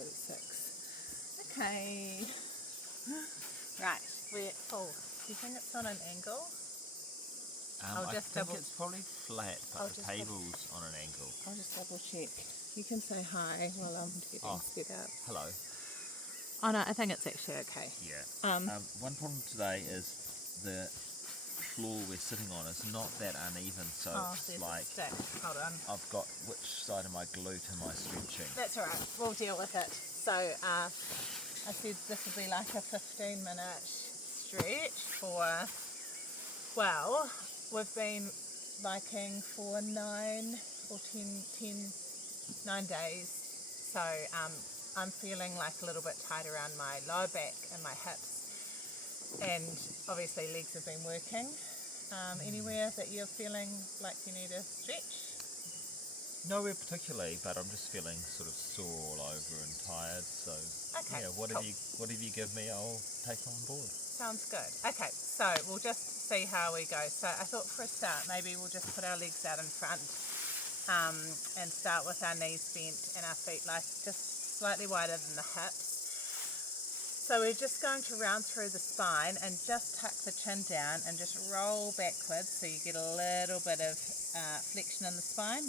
36. Okay. Right, we're at full. Do you think it's on an angle? I think it's probably flat, but the table's on an angle. I'll just double check. You can say hi while I'm getting set up. Hello. Oh no, I think it's actually okay. Yeah. One problem today is the floor we're sitting on is not that uneven, so it's like hold on. I've got which side of my glute am I stretching? That's alright, we'll deal with it. So I said this would be like a 15-minute stretch for, well, we've been biking for 9 days. So I'm feeling like a little bit tight around my lower back and my hips, and obviously legs have been working. Anywhere that you're feeling like you need a stretch? Nowhere particularly, but I'm just feeling sort of sore all over and tired. So okay, yeah, whatever you give me, I'll take on board. Sounds good. Okay, so we'll just see how we go. So I thought for a start, maybe we'll just put our legs out in front and start with our knees bent and our feet like just slightly wider than the hips. So we're just going to round through the spine and just tuck the chin down and just roll backwards so you get a little bit of flexion in the spine.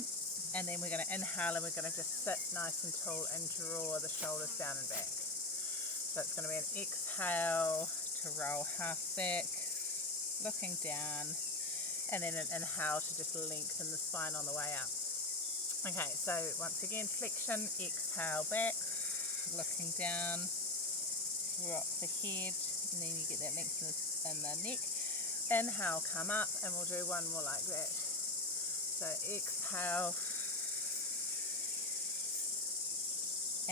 And then we're going to inhale and we're going to just sit nice and tall and draw the shoulders down and back. So it's going to be an exhale to roll half back, looking down, and then an inhale to just lengthen the spine on the way up. Okay, so once again, flexion, exhale back, looking down, drop the head, and then you get that length in the neck. Inhale, come up, and we'll do one more like that. So exhale,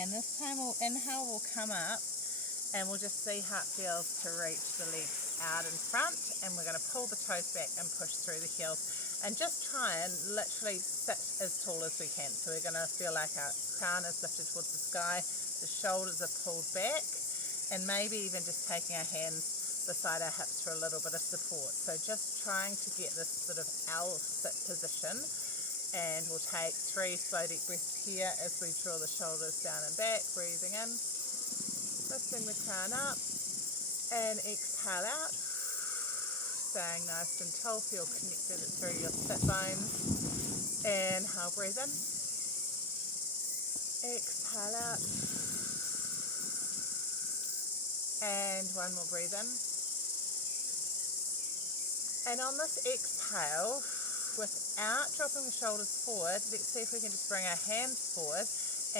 and this time we'll come up, and we'll just see how it feels to reach the legs out in front, and we're going to pull the toes back and push through the heels, and just try and literally sit as tall as we can. So we're going to feel like our crown is lifted towards the sky, the shoulders are pulled back, and maybe even just taking our hands beside our hips for a little bit of support. So just trying to get this sort of L sit position, and we'll take 3 slow deep breaths here as we draw the shoulders down and back, breathing in, lifting the crown up, and exhale out, staying nice and tall, feel connected through your sit bones. Inhale, breathe in, exhale out, and one more, breathe in. And on this exhale, without dropping the shoulders forward, let's see if we can just bring our hands forward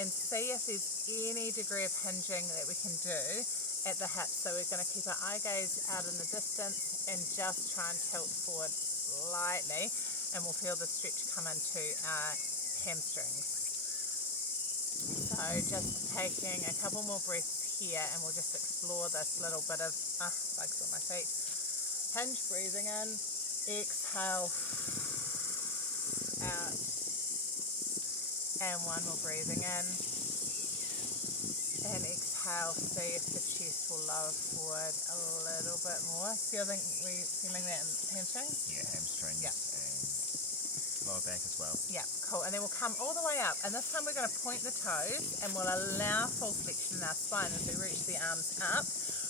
and see if there's any degree of hinging that we can do at the hips. So we're going to keep our eye gaze out in the distance and just try and tilt forward slightly, and we'll feel the stretch come into our hamstrings. So just taking a couple more breaths here, and we'll just explore this little bit of bugs on my feet. Hinge, breathing in, exhale out, and one more, breathing in, and exhale. See if the chest will lower forward a little bit more. Feeling that in hamstrings? Yeah, hamstrings. Yeah. And lower back as well. Yeah, cool. And then we'll come all the way up, and this time we're going to point the toes, and we'll allow full flexion in our spine as we reach the arms up.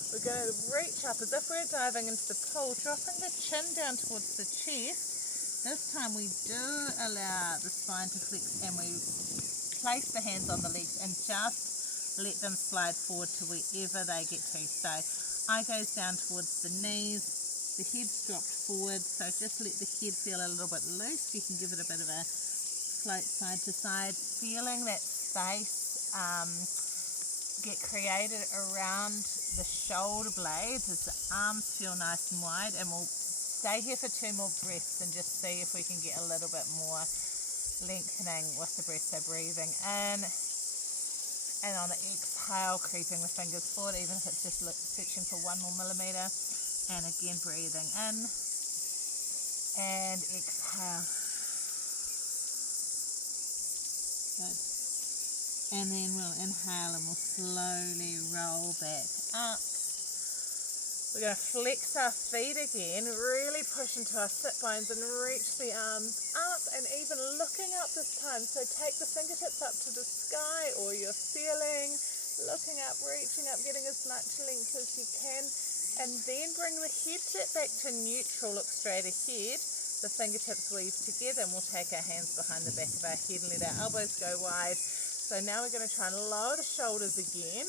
We're going to reach up as if we're diving into the pool, dropping the chin down towards the chest. This time we do allow the spine to flex, and we place the hands on the legs and just let them slide forward to wherever they get to. So eye goes down towards the knees, the head's dropped forward, so just let the head feel a little bit loose. You can give it a bit of a float side to side, feeling that space get created around the shoulder blades as the arms feel nice and wide. And we'll stay here for 2 more breaths and just see if we can get a little bit more lengthening with the breath. So breathing in, and on the exhale, creeping the fingers forward, even if it's just stretching for 1 more millimeter. And again, breathing in and exhale. Good. And then we'll inhale and we'll slowly roll back up. We're going to flex our feet again, really push into our sit bones and reach the arms up, and even looking up this time. So take the fingertips up to the sky or your ceiling, looking up, reaching up, getting as much length as you can, and then bring the headset back to neutral, look straight ahead. The fingertips weave together, and we'll take our hands behind the back of our head and let our elbows go wide. So now we're going to try and lower the shoulders again,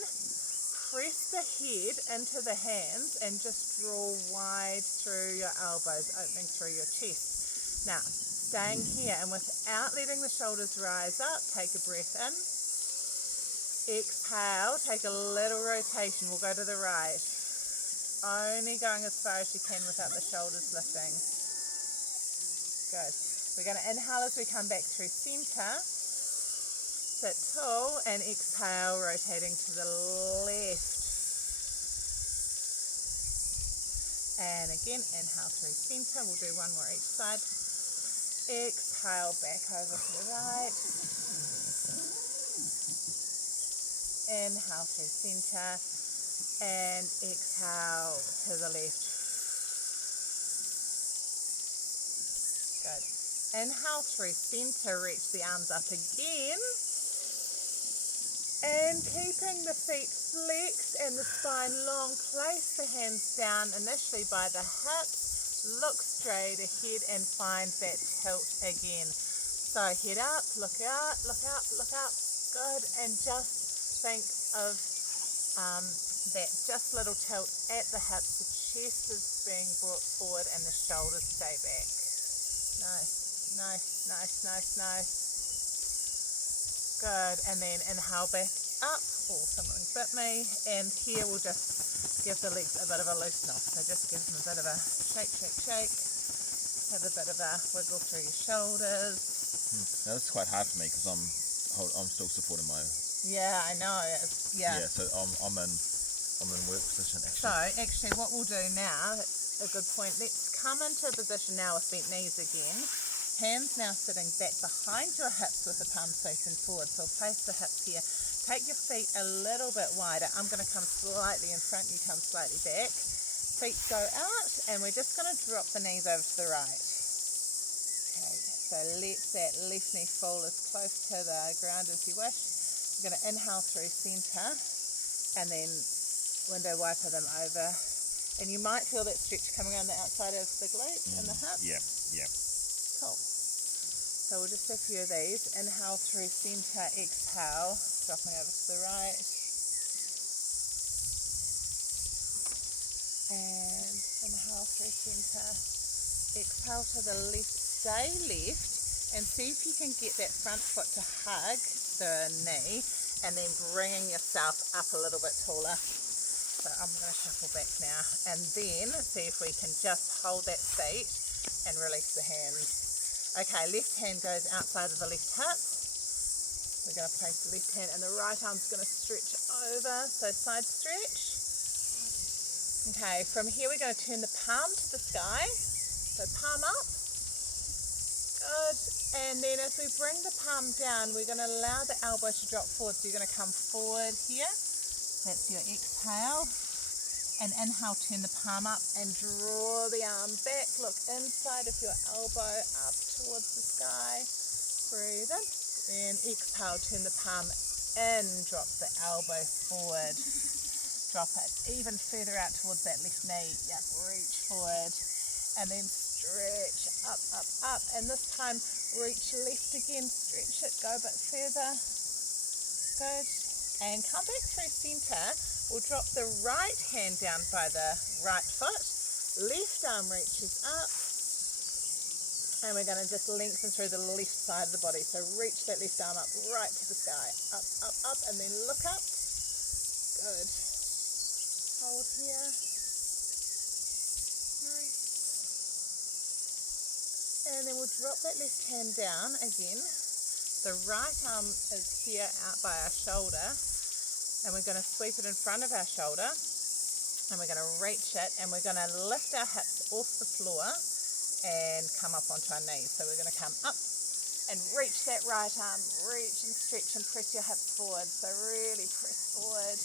press the head into the hands, and just draw wide through your elbows, opening through your chest. Now, staying here, and without letting the shoulders rise up, take a breath in. Exhale, take a little rotation. We'll go to the right. Only going as far as you can without the shoulders lifting. Good. We're going to inhale as we come back through center. Sit tall and exhale, rotating to the left. And again, inhale through center. We'll do one more each side. Exhale, back over to the right. Inhale through center. And exhale to the left. Good. Inhale through center, reach the arms up again. And keeping the feet flexed and the spine long, place the hands down initially by the hips, look straight ahead and find that tilt again. So head up, look out, look up, look up, good, and just think of that just little tilt at the hips, the chest is being brought forward and the shoulders stay back. Nice, nice, nice, nice, nice. Good, and then inhale back up. Oh, someone bit me. And here we'll just give the legs a bit of a loosen off. So just give them a bit of a shake, shake, shake. Have a bit of a wiggle through your shoulders. Now this is quite hard for me because I'm still supporting my. Yeah, I know. Yeah. So I'm in work position actually. So actually, what we'll do now, that's a good point. Let's come into a position now with bent knees again. Hands now sitting back behind your hips with the palms facing forward. So place the hips here. Take your feet a little bit wider. I'm going to come slightly in front, you come slightly back. Feet go out, and we're just going to drop the knees over to the right. Okay, so let that left knee fall as close to the ground as you wish. We're going to inhale through center, and then window wiper them over. And you might feel that stretch coming around the outside of the glute and the hip. Yeah. Cool. So we'll just do a few of these. Inhale through center, exhale, dropping over to the right. And inhale through center, exhale to the left, stay left, and see if you can get that front foot to hug the knee, and then bringing yourself up a little bit taller. So I'm going to shuffle back now, and then see if we can just hold that seat and release the hands. Okay, left hand goes outside of the left hip. We're going to place the left hand and the right arm's going to stretch over, so side stretch. Okay, from here we're going to turn the palm to the sky, so palm up. Good, and then as we bring the palm down, we're going to allow the elbow to drop forward, so you're going to come forward here. That's your exhale. And inhale, turn the palm up and draw the arm back. Look inside of your elbow up towards the sky. Breathe in. Then exhale, turn the palm in, drop the elbow forward. Drop it even further out towards that left knee. Yep, reach forward. And then stretch up, up, up. And this time, reach left again, stretch it, go a bit further. Good. And come back through center. We'll drop the right hand down by the right foot. Left arm reaches up. And we're going to just lengthen through the left side of the body. So reach that left arm up right to the sky. Up, up, up, and then look up. Good. Hold here. Nice. And then we'll drop that left hand down again. The right arm is here out by our shoulder. And we're going to sweep it in front of our shoulder, and we're going to reach it, and we're going to lift our hips off the floor and come up onto our knees. So we're going to come up and reach that right arm, reach and stretch and press your hips forward. So really press forward.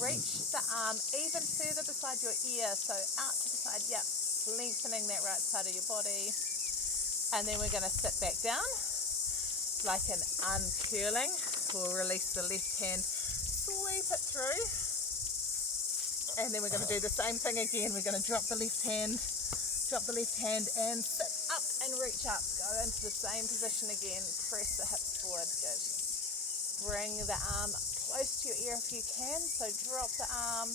Reach the arm even further beside your ear, so out to the side, yep, lengthening that right side of your body. And then we're going to sit back down like an uncurling. We'll release the left hand, sweep it through. And then we're going to do the same thing again. We're going to drop the left hand and sit up and reach up. Go into the same position again. Press the hips forward. Good. Bring the arm close to your ear if you can. So drop the arm,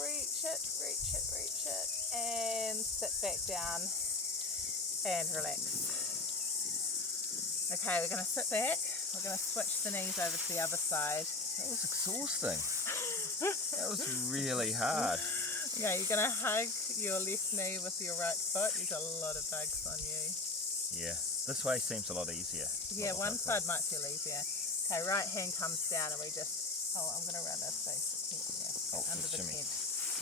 reach it, and sit back down and relax. Okay, we're going to sit back. We're going to switch the knees over to the other side. That was exhausting. That was really hard. Okay, you're going to hug your left knee with your right foot. You've got a lot of bugs on you. Yeah, this way seems a lot easier. Yeah, one side might feel easier. Okay, right hand comes down and we just, I'm going to run this basically under the tent.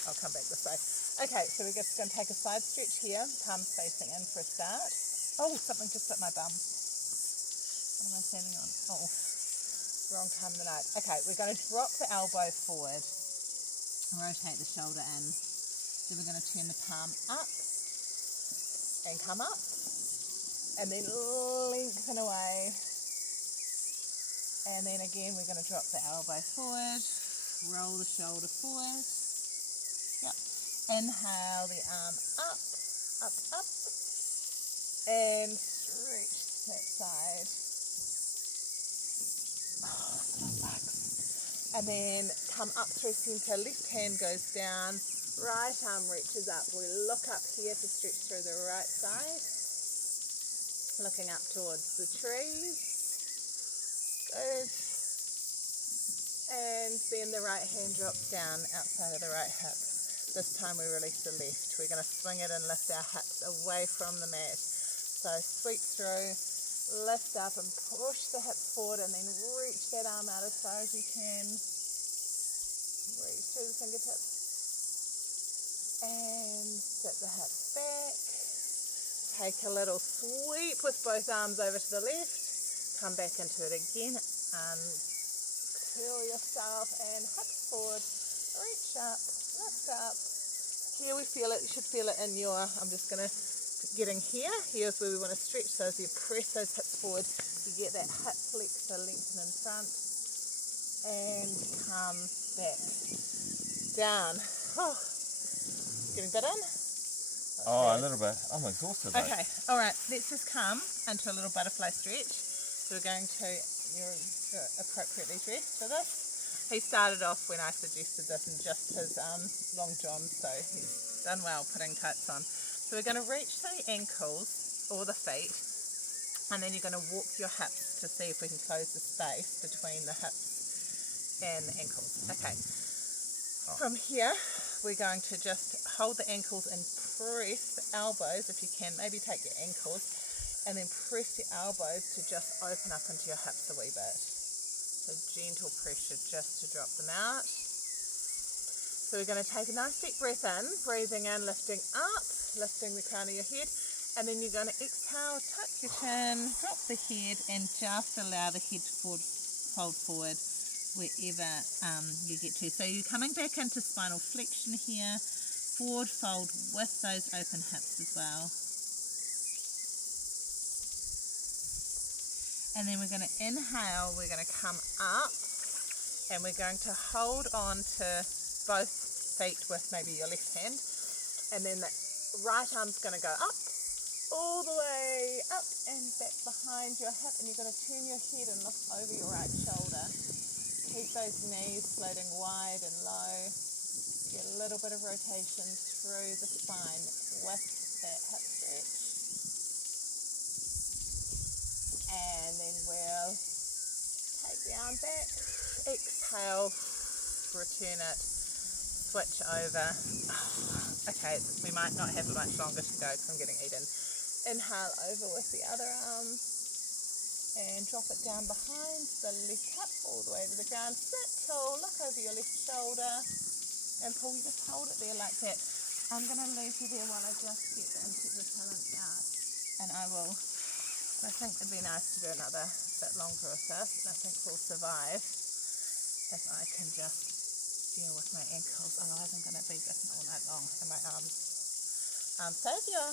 I'll come back this way. Okay, so we're just going to take a side stretch here, palms facing in for a start. Oh, something just hit my bum. What am I standing on? Oh, wrong time of the night. Okay, we're going to drop the elbow forward. Rotate the shoulder in. Then we're going to turn the palm up and come up and then lengthen away, and then again we're going to drop the elbow forward, roll the shoulder forward. Yep. Inhale the arm up, and stretch that side. And then come up through centre, left hand goes down, right arm reaches up. We look up here to stretch through the right side, looking up towards the trees. Good. And then the right hand drops down outside of the right hip. This time we release the left. We're going to swing it and lift our hips away from the mat. So sweep through. Lift up and push the hips forward, and then reach that arm out as far as you can. Reach through the fingertips and sit the hips back. Take a little sweep with both arms over to the left. Come back into it again. Uncurl yourself and hips forward. Reach up, lift up. Here we feel it. You should feel it in your, I'm just going to getting here. Here's where we want to stretch. So as you press those hips forward, you get that hip flexor lengthen in front and come back down. Oh, getting a bit in? A little bit. I'm exhausted though. Okay, all right, let's just come into a little butterfly stretch. So we're going to, you're appropriately dressed for this. He started off when I suggested this in just his long john, so he's done well putting tights on. So we're going to reach to the ankles or the feet, and then you're going to walk your hips to see if we can close the space between the hips and the ankles. Okay. From here, we're going to just hold the ankles and press the elbows, if you can. Maybe take your ankles and then press your elbows to just open up into your hips a wee bit. So gentle pressure just to drop them out. So we're going to take a nice deep breath in, breathing in, lifting up, lifting the crown of your head, and then you're going to exhale, tuck your chin, drop the head, and just allow the head to fold forward wherever you get to. So you're coming back into spinal flexion here, forward fold with those open hips as well. And then we're going to inhale, we're going to come up, and we're going to hold on to both feet with maybe your left hand, and then the right arm's going to go up, all the way up and back behind your hip, and you're going to turn your head and look over your right shoulder. Keep those knees floating wide and low. Get a little bit of rotation through the spine with that hip stretch. And then we'll take the arm back, exhale, return it, switch over. Okay, we might not have much longer to go because I'm getting eaten. Inhale over with the other arm and drop it down behind the left hip all the way to the ground. Sit tall, look over your left shoulder and pull. You just hold it there like that. I'm going to leave you there while I just get into the talent out, and I think it'd be nice to do another bit longer of this, and I think we'll survive if I can just deal with my ankles. Otherwise I'm going to be bitten all night long, and my arms. Saviour!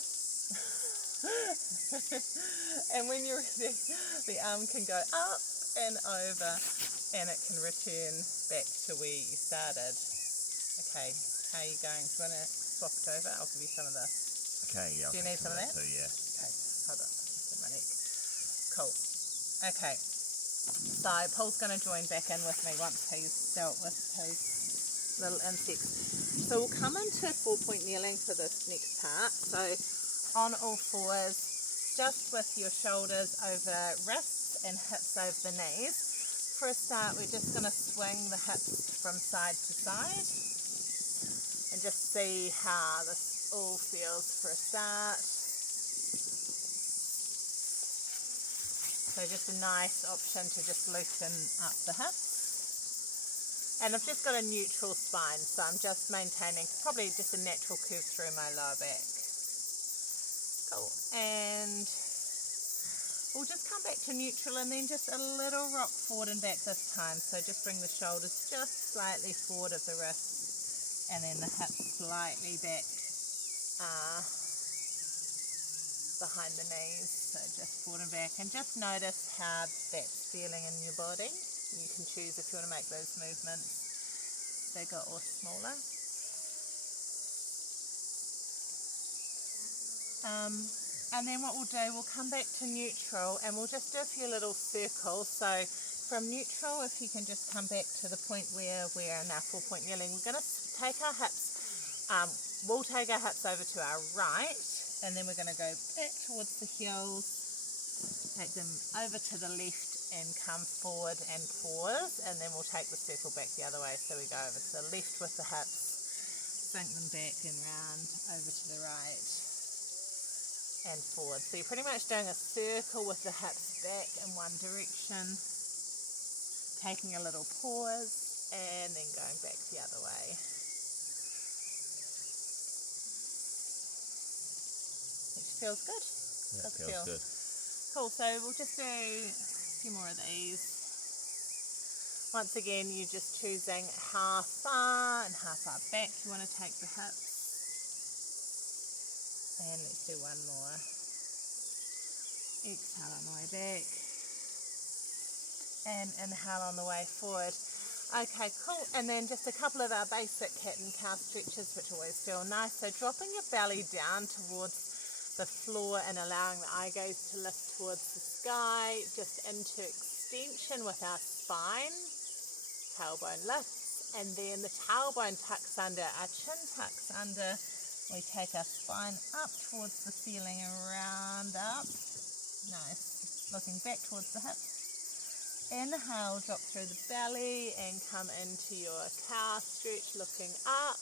And when you're ready, the arm can go up and over, and it can return back to where you started. Okay, how are you going? Do you want to swap it over? I'll give you some of this. Okay, yeah. Do you need some of that? Too, yeah. Okay, hold on. Just in my neck. Cool. Okay. So Paul's going to join back in with me once he's dealt with his little insects. So we'll come into 4-point kneeling for this next part. So on all fours, just with your shoulders over wrists and hips over the knees. For a start, we're just going to swing the hips from side to side and just see how this all feels for a start. So just a nice option to just loosen up the hips. And I've just got a neutral spine, so I'm just maintaining probably just a natural curve through my lower back. Cool. And we'll just come back to neutral and then just a little rock forward and back this time. So just bring the shoulders just slightly forward of the wrists and then the hips slightly back behind the knees. So just forward and back, and just notice how that's feeling in your body. You can choose if you want to make those movements bigger or smaller. And then what we'll do, we'll come back to neutral and we'll just do a few little circles. So from neutral, if you can just come back to the point where we're in our 4-point kneeling, we're going to take our hips, we'll take our hips over to our right, and then we're going to go back towards the heels, take them over to the left and come forward and pause, and then we'll take the circle back the other way. So we go over to the left with the hips, sink them back and round, over to the right and forward. So you're pretty much doing a circle with the hips back in one direction, taking a little pause and then going back the other way. Which feels good. Yeah, feels good. Cool, so we'll just do a few more of these. Once again, you're just choosing how far and how far back you want to take the hips. And let's do one more. Exhale on the way back. And inhale on the way forward. Okay, cool. And then just a couple of our basic cat and cow stretches, which always feel nice. So dropping your belly down towards the floor and allowing the eye gaze to lift towards the sky, just into extension with our spine. Tailbone lifts, and then the tailbone tucks under, our chin tucks under. We take our spine up towards the ceiling and round up. Nice. Looking back towards the hips. Inhale, drop through the belly and come into your cow stretch, looking up.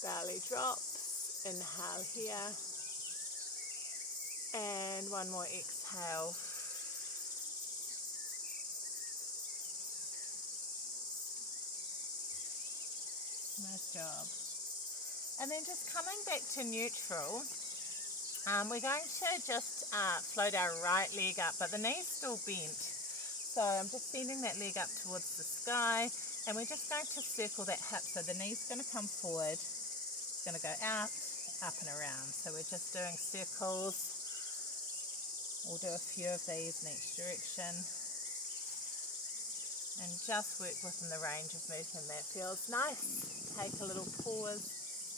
Belly drops. Inhale here. And one more exhale. Nice job. And then just coming back to neutral, we're going to just float our right leg up, but the knee's still bent. So I'm just bending that leg up towards the sky, and we're just going to circle that hip. So the knee's going to come forward, it's going to go out, up and around. So we're just doing circles. We'll do a few of these in each direction. And just work within the range of movement that feels nice. Take a little pause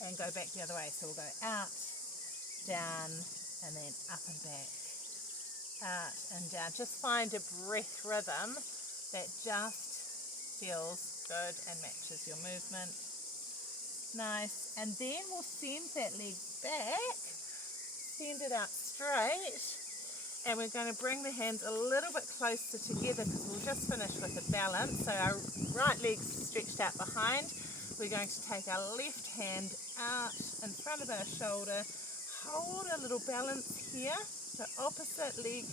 and go back the other way. So we'll go out, down, and then up and back. Out and down. Just find a breath rhythm that just feels good and matches your movement. Nice. And then we'll send that leg back, send it out straight, and we're going to bring the hands a little bit closer together because we'll just finish with a balance. So our right leg's stretched out behind. We're going to take our left hand out in front of our shoulder, hold a little balance here. So opposite leg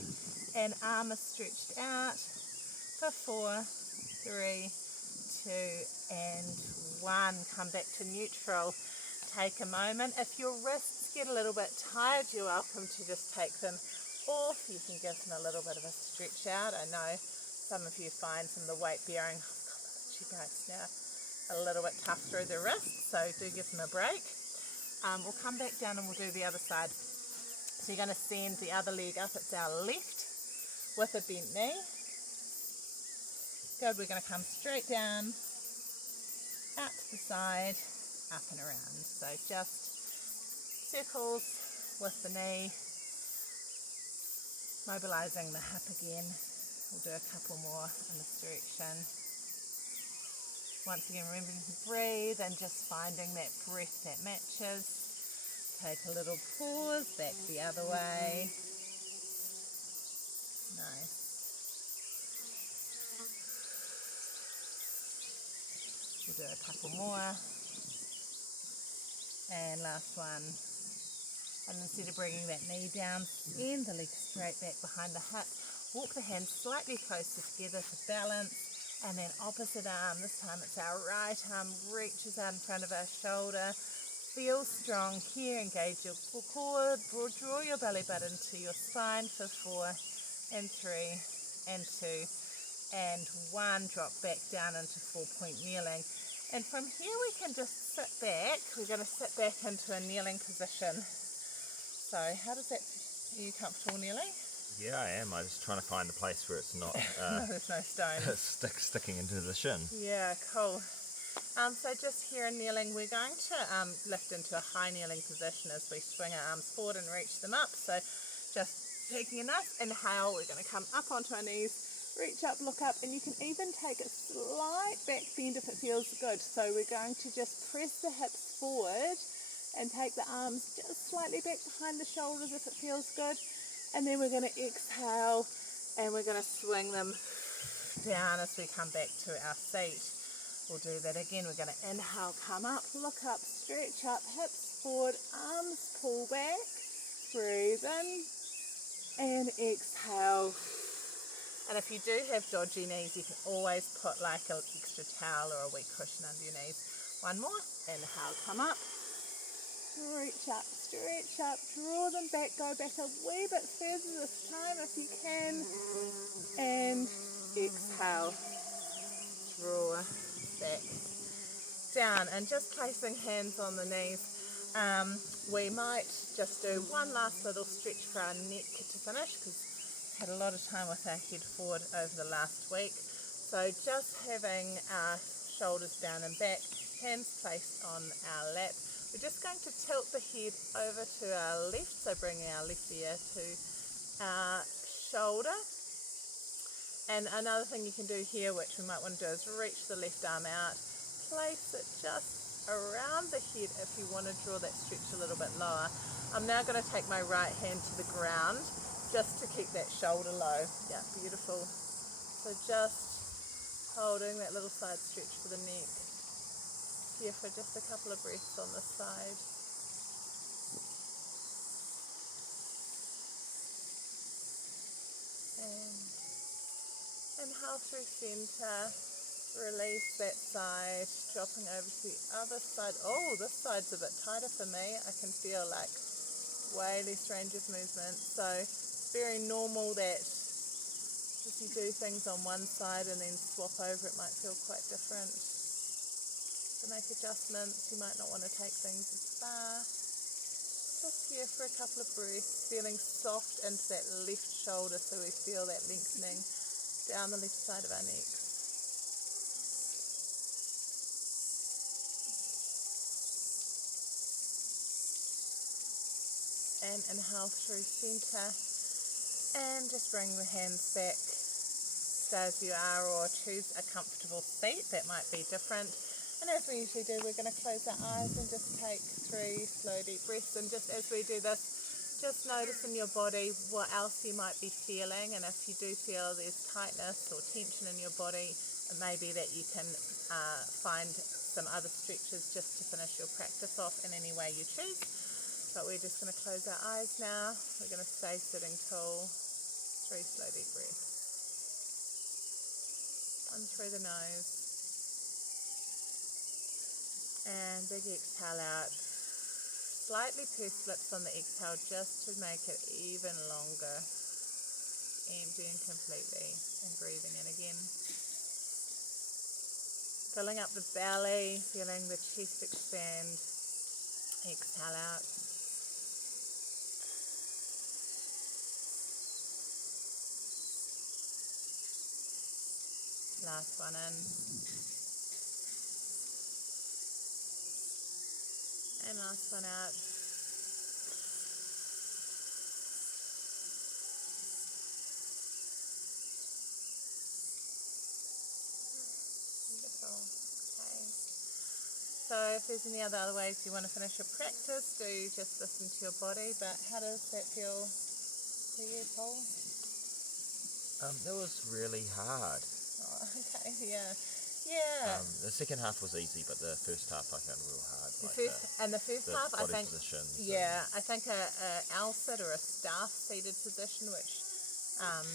and arm are stretched out for 4, 3, 2, and 1. Come back to neutral. Take a moment. If your wrists get a little bit tired, you're welcome to just take them off. You can give them a little bit of a stretch out. I know some of you find some of the weight bearing, you guys now, a little bit tough through the wrist, so do give them a break. We'll come back down and we'll do the other side. So you're going to send the other leg up. It's our left with a bent knee. good. We're going to come straight down, out to the side, up and around. So just circles with the knee, mobilising the hip again. We'll do a couple more in this direction. Once again, remembering to breathe and just finding that breath that matches. Take a little pause, back the other way. Nice. We'll do a couple more. And last one. And instead of bringing that knee down, bend the leg straight back behind the hip. Walk the hands slightly closer together for balance. And then opposite arm, this time it's our right arm, reaches out in front of our shoulder. Feel strong here, engage your core, draw your belly button to your spine for 4 and 3 and 2 and 1. Drop back down into 4-point kneeling. And from here we can just sit back. We're going to sit back into a kneeling position. So how does that, are you comfortable kneeling? Yeah, I am. I'm just trying to find a place where it's not no, there's no stone. sticking into the shin. Yeah, cool. So just here in kneeling, we're going to lift into a high kneeling position as we swing our arms forward and reach them up. So just taking a nice inhale, we're going to come up onto our knees, reach up, look up, and you can even take a slight back bend if it feels good. So we're going to just press the hips forward and take the arms just slightly back behind the shoulders if it feels good. And then we're going to exhale and we're going to swing them down as we come back to our seat. We'll do that again. We're going to inhale, come up, look up, stretch up, hips forward, arms pull back, breathe in and exhale. And if you do have dodgy knees, you can always put like an extra towel or a weak cushion under your knees. One more, inhale, come up, reach up, stretch up, draw them back, go back a wee bit further this time if you can, and exhale, draw back down, and just placing hands on the knees. We might just do one last little stretch for our neck to finish because we've had a lot of time with our head forward over the last week. So just having our shoulders down and back, hands placed on our lap. We're just going to tilt the head over to our left, so bringing our left ear to our shoulder. And another thing you can do here, which we might want to do, is reach the left arm out, place it just around the head if you want to draw that stretch a little bit lower. I'm now going to take my right hand to the ground just to keep that shoulder low. Yeah, beautiful. So just holding that little side stretch for the neck. Here for just a couple of breaths on this side. And inhale through center, release that side, dropping over to the other side. Oh, this side's a bit tighter for me. I can feel like way less range of movement. So it's very normal that if you do things on one side and then swap over, it might feel quite different. To make adjustments, you might not want to take things as far. Just here for a couple of breaths, feeling soft into that left shoulder so we feel that lengthening down the left side of our neck. And inhale through center and just bring the hands back, stay as you are, or choose a comfortable seat. That might be different. And as we usually do, we're going to close our eyes and just take 3 slow deep breaths. And just as we do this, just notice in your body what else you might be feeling. And if you do feel there's tightness or tension in your body, it may be that you can find some other stretches just to finish your practice off in any way you choose. But we're just going to close our eyes now. We're going to stay sitting tall. 3 slow deep breaths. In through the nose. And big exhale out. Slightly pursed lips on the exhale just to make it even longer. Emptying completely and breathing in again. Filling up the belly, feeling the chest expand. Exhale out. Last one in. And last one out. Beautiful. Okay. So if there's any other ways you want to finish your practice, do just listen to your body. But how does that feel to you, Paul? That was really hard. Oh, okay, yeah. Yeah. The second half was easy, but the first half I found real hard. The first half, I think, I think a L-sit or a staff seated position, which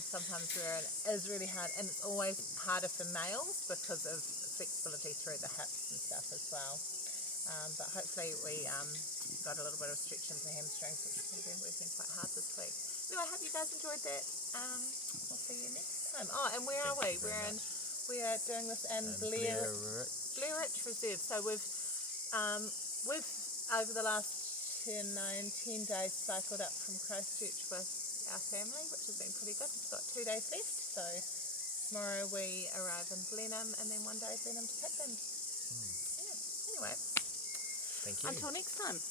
sometimes we're in, is really hard, and it's always harder for males because of flexibility through the hips and stuff as well. But hopefully we got a little bit of stretch into hamstrings, which we've been working quite hard this week. Anyway, I hope you guys enjoyed that. We'll see you next time. Oh, and where are we? We are doing this in Blairich Reserve. So we've over the last 10 days cycled up from Christchurch with our family, which has been pretty good. We've got 2 days left. So tomorrow we arrive in Blenheim, and then one day Blenheim to Pickden. Yeah. Anyway, thank you. Until next time.